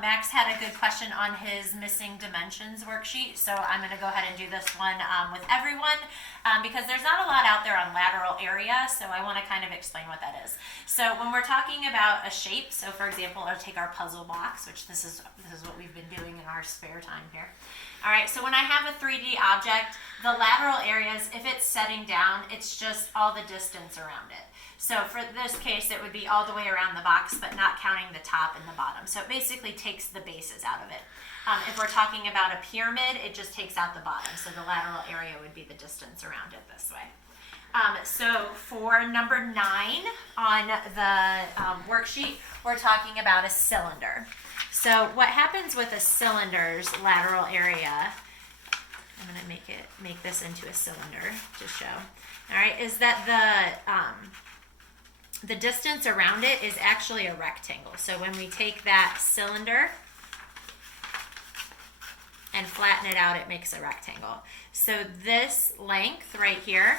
Max had a good question on his missing dimensions worksheet, so I'm going to go ahead and do this one with everyone because there's not a lot out there on lateral area, so I want to kind of explain what that is. So when we're talking about a shape, so for example, I'll take our puzzle box, which this is what we've been doing in our spare time here. All right, so when I have a 3D object, the lateral areas, if it's setting down, it's just all the distance around it. So for this case, it would be all the way around the box, but not counting the top and the bottom. So it basically takes the bases out of it. If we're talking about a pyramid, it just takes out the bottom. So the lateral area would be the distance around it this way. So for number 9 on the worksheet, we're talking about a cylinder. So what happens with a cylinder's lateral area, I'm going to make this into a cylinder to show, all right, is that the distance around it is actually a rectangle. So when we take that cylinder and flatten it out, it makes a rectangle. So this length right here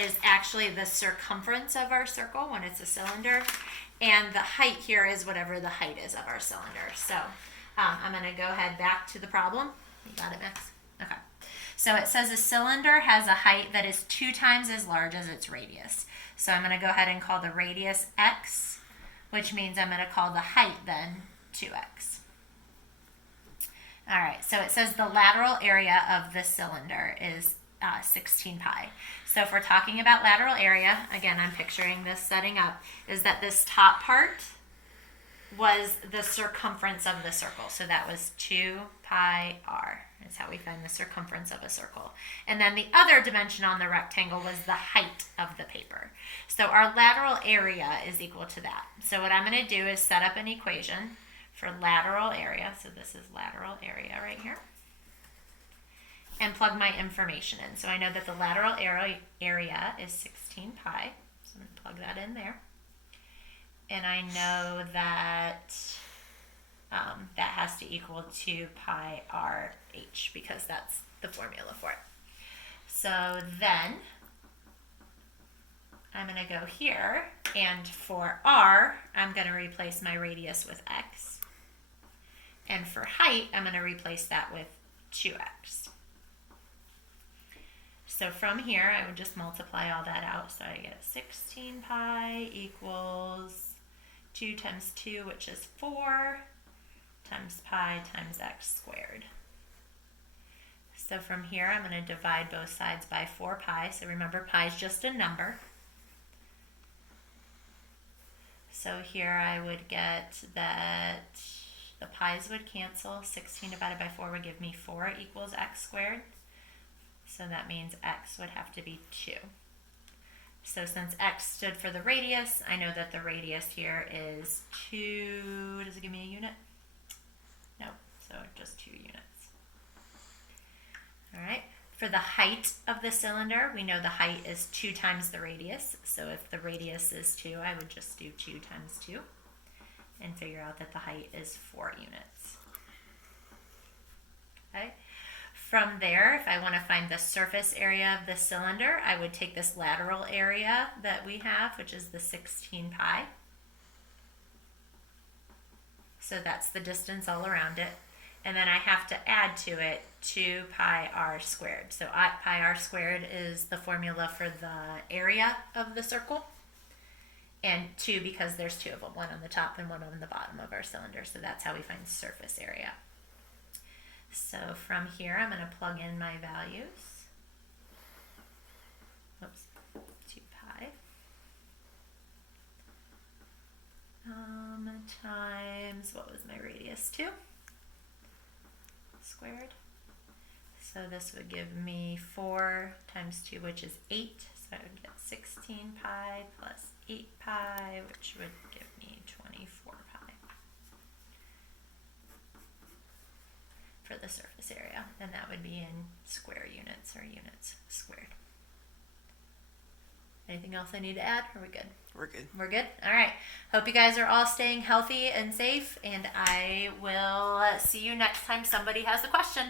is actually the circumference of our circle when it's a cylinder. And the height here is whatever the height is of our cylinder. So I'm going to go ahead back to the problem. You got it, Max? Okay. So it says a cylinder has a height that is 2 times as large as its radius. So I'm going to go ahead and call the radius x, which means I'm going to call the height then 2x. All right, so it says the lateral area of the cylinder is 16 pi. So if we're talking about lateral area, again, I'm picturing this setting up, is that this top part was the circumference of the circle. So that was 2 pi r. That's how we find the circumference of a circle. And then the other dimension on the rectangle was the height of the paper. So our lateral area is equal to that. So what I'm going to do is set up an equation for lateral area. So this is lateral area right here. And plug my information in. So I know that the lateral area is 16 pi. So I'm going to plug that in there. And I know that that has to equal 2 pi r h because that's the formula for it. So then I'm going to go here, and for r, I'm going to replace my radius with x. And for height, I'm going to replace that with 2x. So from here, I would just multiply all that out. So I get 16 pi equals 2 times 2, which is 4, times pi times x squared. So from here, I'm going to divide both sides by 4 pi. So remember, pi is just a number. So here I would get that the pi's would cancel. 16 divided by 4 would give me 4 equals x squared. So that means x would have to be 2. So since x stood for the radius, I know that the radius here is 2, does it give me a unit? No, so just 2 units. All right, for the height of the cylinder, we know the height is 2 times the radius. So if the radius is 2, I would just do 2 times 2 and figure out that the height is 4 units. Okay. From there, if I want to find the surface area of the cylinder, I would take this lateral area that we have, which is the 16 pi. So that's the distance all around it. And then I have to add to it 2 pi r squared. So pi r squared is the formula for the area of the circle. And 2 because there's 2 of them, one on the top and one on the bottom of our cylinder. So that's how we find surface area. So from here, I'm going to plug in my values. Oops, 2 pi. Times, what was my radius? 2 squared. So this would give me 4 times 2, which is 8. So I would get 16 pi plus 8 pi, which would give me 24 pi. For the surface area, and that would be in square units or units squared. Anything else I need to add? Are we good? We're good. We're good? All right. Hope you guys are all staying healthy and safe, and I will see you next time somebody has a question.